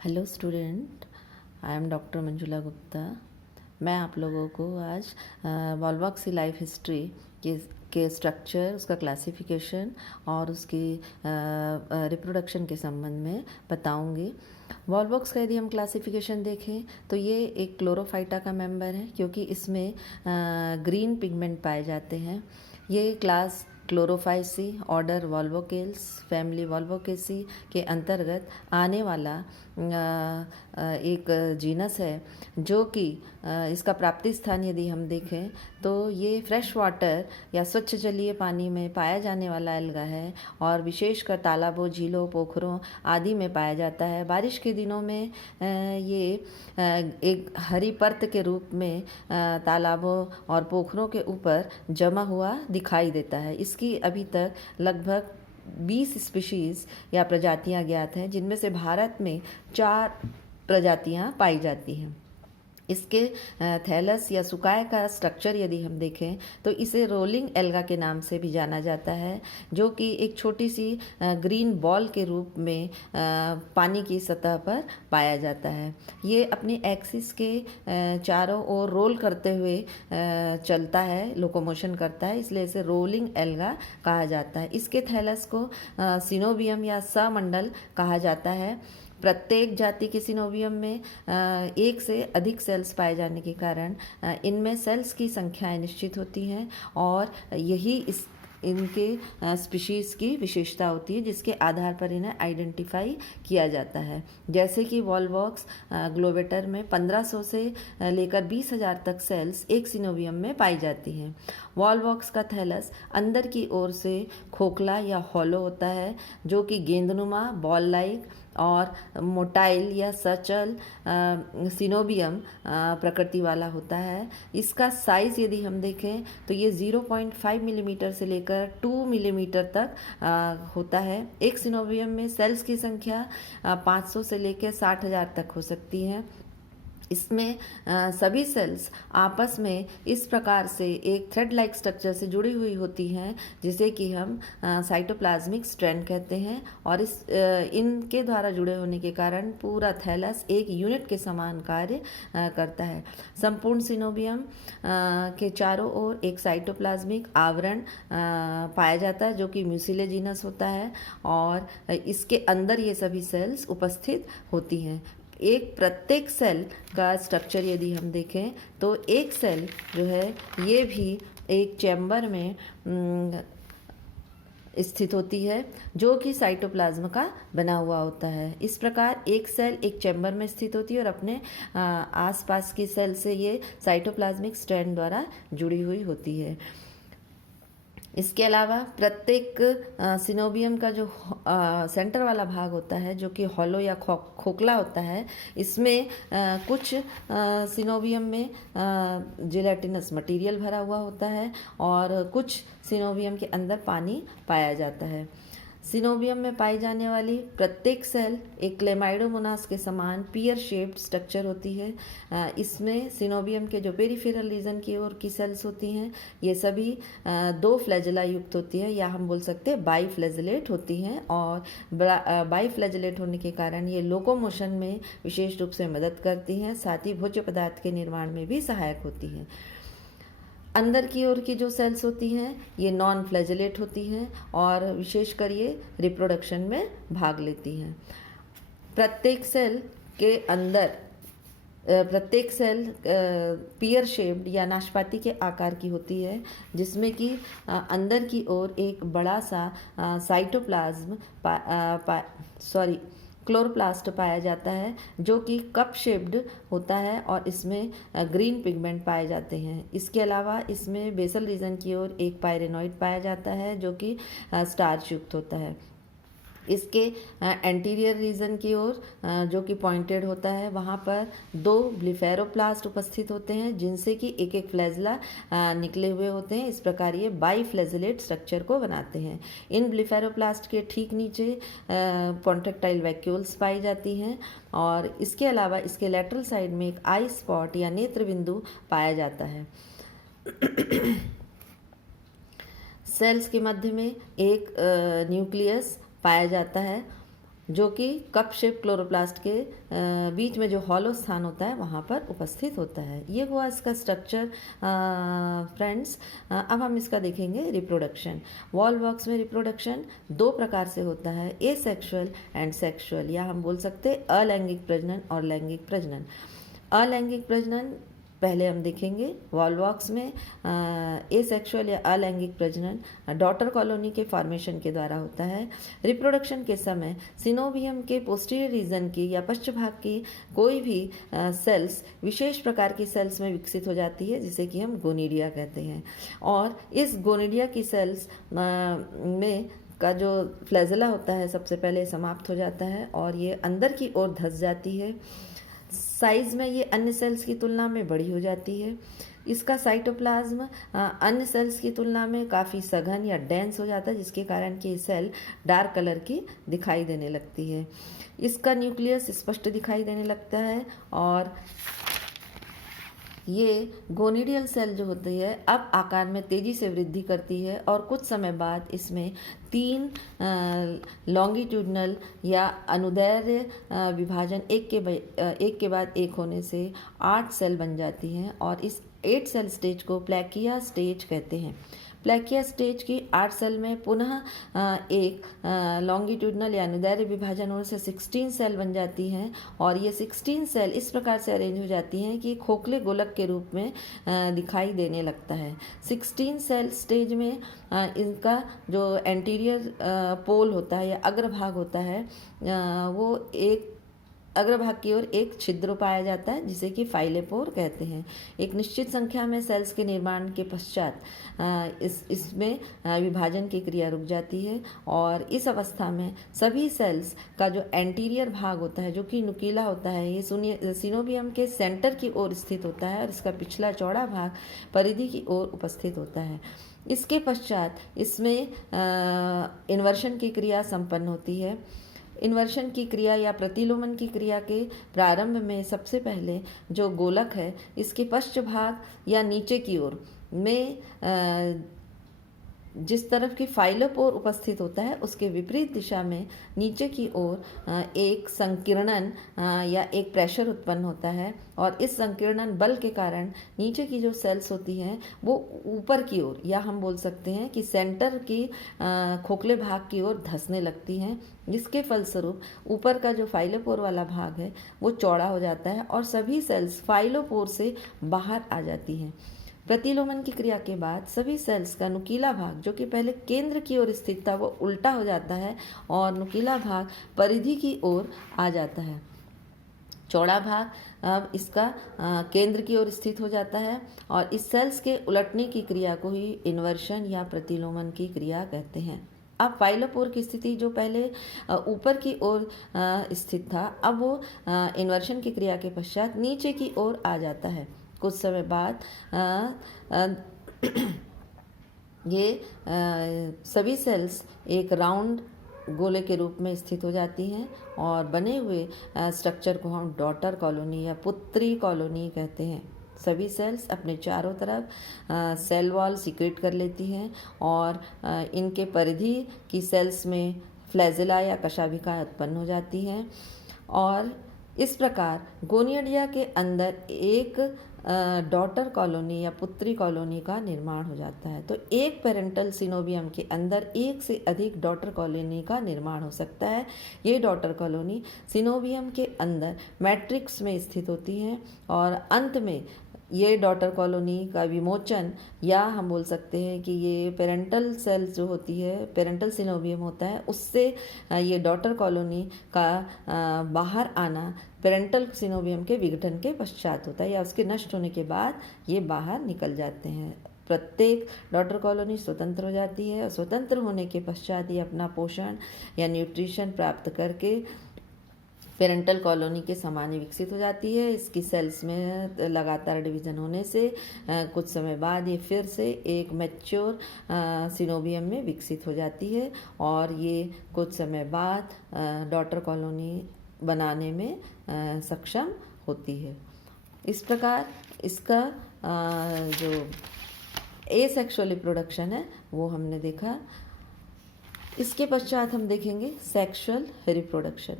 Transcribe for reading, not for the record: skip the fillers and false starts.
Hello student, I am doctor Manjula Gupta. मैं आप लोगों को आज वॉल्वॉक्सी लाइफ हिस्ट्री के स्ट्रक्चर, उसका क्लासिफिकेशन और उसकी रिप्रोडक्शन के संबंध में बताऊंगी। वॉल्वॉक्स का यदि हम क्लासिफिकेशन देखें तो ये एक क्लोरोफाइटा का मेंबर है, क्योंकि इसमें ग्रीन पिगमेंट पाए जाते हैं। ये क्लास क्लोरोफाइसी, ऑर्डर वॉल्वोकेल्स, फैमिली वॉल्वोकेसी के अंतर्गत आने वाला एक जीनस है, जो कि इसका प्राप्ति स्थान यदि हम देखें तो ये फ्रेश वाटर या स्वच्छ जलीय पानी में पाया जाने वाला एल्गा है और विशेषकर तालाबों, झीलों, पोखरों आदि में पाया जाता है। बारिश के दिनों में ये एक हरी परत के रूप में तालाबों और पोखरों के ऊपर जमा हुआ दिखाई देता है। इसकी अभी तक लगभग 20 स्पीशीज़ या प्रजातियां ज्ञात हैं, जिनमें से भारत में 4 प्रजातियां पाई जाती हैं। इसके थैलस या सुकाय का स्ट्रक्चर यदि हम देखें तो इसे रोलिंग एल्गा के नाम से भी जाना जाता है, जो कि एक छोटी सी ग्रीन बॉल के रूप में पानी की सतह पर पाया जाता है। ये अपनी एक्सिस के चारों ओर रोल करते हुए चलता है, लोकोमोशन करता है, इसलिए इसे रोलिंग एल्गा कहा जाता है। इसके थैलस को सिनोबियम या समंडल कहा जाता है। प्रत्येक जाति के सिनोबियम में एक से अधिक सेल्स पाए जाने के कारण इनमें सेल्स की संख्याएं निश्चित होती हैं और यही इनके स्पीशीज़ की विशेषता होती है, जिसके आधार पर इन्हें आइडेंटिफाई किया जाता है। जैसे कि वॉल्वॉक्स ग्लोबेटर में 1500 से लेकर 20,000 तक सेल्स एक सिनोबियम में पाई जाती हैं। वॉल्वॉक्स का थैलस अंदर की ओर से खोखला या हॉलो होता है, जो कि गेंदनुमा, बॉल लाइक और मोटाइल या सचल सिनोबियम प्रकृति वाला होता है। इसका साइज़ यदि हम देखें तो ये 0.5 मिलीमीटर से लेकर 2 मिलीमीटर तक होता है। एक सिनोबियम में सेल्स की संख्या 500 से लेकर 60,000 तक हो सकती है। इसमें सभी सेल्स आपस में इस प्रकार से एक थ्रेड लाइक स्ट्रक्चर से जुड़ी हुई होती हैं, जिसे कि हम साइटोप्लाज्मिक स्ट्रैंड कहते हैं, और इनके द्वारा जुड़े होने के कारण पूरा थैलस एक यूनिट के समान कार्य करता है। संपूर्ण सिनोबियम के चारों ओर एक साइटोप्लाज्मिक आवरण पाया जाता है, जो कि म्यूसिलेजिनस होता है, और इसके अंदर ये सभी सेल्स उपस्थित होती हैं। प्रत्येक सेल का स्ट्रक्चर यदि हम देखें तो एक सेल जो है ये भी एक चैम्बर में स्थित होती है, जो कि साइटोप्लाज्म का बना हुआ होता है। इस प्रकार एक सेल एक चैम्बर में स्थित होती है और अपने आसपास की सेल से ये साइटोप्लाज्मिक स्ट्रैंड द्वारा जुड़ी हुई होती है। इसके अलावा प्रत्येक सिनोबियम का जो सेंटर वाला भाग होता है, जो कि हॉलो या खोखला होता है, इसमें कुछ सिनोबियम में जिलेटिनस मटेरियल भरा हुआ होता है और कुछ सिनोबियम के अंदर पानी पाया जाता है। सिनोबियम में पाई जाने वाली प्रत्येक सेल एक क्लेमाइडोमोनास के समान पियर शेप्ड स्ट्रक्चर होती है। इसमें सिनोबियम के जो पेरिफेरल रीजन की ओर की सेल्स होती हैं, ये सभी 2 फ्लैजेला युक्त होती है, या हम बोल सकते हैं बाई फ्लैजेलेट होती हैं, और बाई फ्लैजेलेट होने के कारण ये लोकोमोशन में विशेष रूप से मदद करती हैं, साथ ही भोज्य पदार्थ के निर्माण में भी सहायक होती हैं। अंदर की ओर की जो सेल्स होती हैं ये नॉन फ्लैजेलेट होती हैं और विशेषकर ये रिप्रोडक्शन में भाग लेती हैं। प्रत्येक सेल के अंदर प्रत्येक सेल पियर शेप्ड या नाशपाती के आकार की होती है, जिसमें कि अंदर की ओर एक बड़ा सा साइटोप्लाज्म क्लोरोप्लास्ट पाया जाता है, जो कि कप शेप्ड होता है और इसमें ग्रीन पिगमेंट पाए जाते हैं। इसके अलावा इसमें बेसल रीजन की ओर एक पायरेनॉइड पाया जाता है, जो कि स्टार्च युक्त होता है। इसके एंटीरियर रीजन की ओर जो कि पॉइंटेड होता है, वहाँ पर 2 ब्लिफेरोप्लास्ट उपस्थित होते हैं, जिनसे कि एक एक फ्लैजला निकले हुए होते हैं। इस प्रकार ये बाई फ्लैजेलेट स्ट्रक्चर को बनाते हैं। इन ब्लिफेरोप्लास्ट के ठीक नीचे कॉन्ट्रेक्टाइल वैक्यूल्स पाई जाती हैं, और इसके अलावा इसके लेटरल साइड में एक आई स्पॉट या नेत्र बिंदु पाया जाता है। सेल्स के मध्य में एक न्यूक्लियस पाया जाता है जो कि कप शेप क्लोरोप्लास्ट के बीच में जो हॉलो स्थान होता है वहाँ पर उपस्थित होता है। ये हुआ इसका स्ट्रक्चर फ्रेंड्स। अब हम इसका देखेंगे रिप्रोडक्शन। वॉल्वॉक्स में रिप्रोडक्शन दो प्रकार से होता है, एसेक्सुअल एंड सेक्सुअल, या हम बोल सकते हैं अलैंगिक प्रजनन और लैंगिक प्रजनन। अलैंगिक प्रजनन पहले हम देखेंगे। वॉल्वॉक्स में एसेक्सुअल या अलैंगिक प्रजनन डॉटर कॉलोनी के फॉर्मेशन के द्वारा होता है। रिप्रोडक्शन के समय सिनोवियम के पोस्टीरियर रीजन की या पश्च भाग की कोई भी सेल्स विशेष प्रकार की सेल्स में विकसित हो जाती है, जिसे कि हम गोनिडिया कहते हैं। और इस गोनिडिया की सेल्स में का जो फ्लैजेला होता है सबसे पहले समाप्त हो जाता है और ये अंदर की ओर धंस जाती है। साइज में ये अन्य सेल्स की तुलना में बड़ी हो जाती है। इसका साइटोप्लाज्म अन्य सेल्स की तुलना में काफ़ी सघन या डेंस हो जाता है, जिसके कारण कि सेल डार्क कलर की दिखाई देने लगती है। इसका न्यूक्लियस स्पष्ट दिखाई देने लगता है और ये गोनिडियल सेल जो होती है अब आकार में तेजी से वृद्धि करती है और कुछ समय बाद इसमें 3 लॉन्गिट्यूडनल या अनुदैर्ध्य विभाजन एक के बाद एक होने से 8 सेल बन जाती हैं और इस 8 सेल स्टेज को प्लैकिया स्टेज कहते हैं। प्लैकिया स्टेज की 8 सेल में पुनः एक लॉन्गिट्यूडनल या अनुदैर्ध्य विभाजन होने से 16 सेल बन जाती हैं और ये 16 सेल इस प्रकार से अरेंज हो जाती हैं कि खोखले गोलक के रूप में दिखाई देने लगता है। 16 सेल स्टेज में इनका जो एंटीरियर पोल होता है या अग्रभाग होता है वो एक अग्रभाग की ओर एक छिद्र पाया जाता है, जिसे कि फाइलेपोर कहते हैं। एक निश्चित संख्या में सेल्स के निर्माण के पश्चात इसमें विभाजन की क्रिया रुक जाती है और इस अवस्था में सभी सेल्स का जो एंटीरियर भाग होता है जो कि नुकीला होता है, ये सिनोवियम के सेंटर की ओर स्थित होता है और इसका पिछला चौड़ा भाग परिधि की ओर उपस्थित होता है। इसके पश्चात इसमें इन्वर्शन की क्रिया संपन्न होती है। इन्वर्शन की क्रिया या प्रतिलोमन की क्रिया के प्रारंभ में सबसे पहले जो गोलक है इसके पश्च भाग या नीचे की ओर में जिस तरफ की फाइलोपोर उपस्थित होता है उसके विपरीत दिशा में नीचे की ओर एक संकीर्णन या एक प्रेशर उत्पन्न होता है और इस संकीर्णन बल के कारण नीचे की जो सेल्स होती हैं वो ऊपर की ओर या हम बोल सकते हैं कि सेंटर की खोखले भाग की ओर धंसने लगती हैं, जिसके फलस्वरूप ऊपर का जो फाइलोपोर वाला भाग है वो चौड़ा हो जाता है और सभी सेल्स फाइलोपोर से बाहर आ जाती हैं। प्रतिलोमन की क्रिया के बाद सभी सेल्स का नुकीला भाग जो कि पहले केंद्र की ओर स्थित था वो उल्टा हो जाता है और नुकीला भाग परिधि की ओर आ जाता है। चौड़ा भाग अब इसका केंद्र की ओर स्थित हो जाता है और इस सेल्स के उलटने की क्रिया को ही इन्वर्शन या प्रतिलोमन की क्रिया कहते हैं। अब फाइलोपोर की स्थिति जो पहले ऊपर की ओर स्थित था अब वो इन्वर्शन की क्रिया के पश्चात नीचे की ओर आ जाता है। कुछ समय बाद ये सभी सेल्स एक राउंड गोले के रूप में स्थित हो जाती हैं और बने हुए स्ट्रक्चर को हम डॉटर कॉलोनी या पुत्री कॉलोनी कहते हैं। सभी सेल्स अपने चारों तरफ सेल वॉल सीक्रेट कर लेती हैं और इनके परिधि की सेल्स में फ्लैजेला या कशाभिका उत्पन्न हो जाती हैं और इस प्रकार गोनिडिया के अंदर एक डॉटर कॉलोनी या पुत्री कॉलोनी का निर्माण हो जाता है। तो एक पेरेंटल सिनोवियम के अंदर एक से अधिक डॉटर कॉलोनी का निर्माण हो सकता है। ये डॉटर कॉलोनी सिनोवियम के अंदर मैट्रिक्स में स्थित होती हैं और अंत में ये डॉटर कॉलोनी का विमोचन या हम बोल सकते हैं कि ये पेरेंटल सेल्स जो होती है पेरेंटल सिनोवियम होता है उससे ये डॉटर कॉलोनी का बाहर आना पेरेंटल सिनोवियम के विघटन के पश्चात होता है या उसके नष्ट होने के बाद ये बाहर निकल जाते हैं। प्रत्येक डॉटर कॉलोनी स्वतंत्र हो जाती है और स्वतंत्र होने के पश्चात ये अपना पोषण या न्यूट्रिशन प्राप्त करके पेरेंटल कॉलोनी के समान ही विकसित हो जाती है। इसकी सेल्स में लगातार डिवीजन होने से कुछ समय बाद ये फिर से एक मैच्योर सिनोवियम में विकसित हो जाती है और ये कुछ समय बाद डॉटर कॉलोनी बनाने में सक्षम होती है। इस प्रकार इसका जो एसेक्सुअल रिप्रोडक्शन है वो हमने देखा। इसके पश्चात हम देखेंगे सेक्सुअल रिप्रोडक्शन।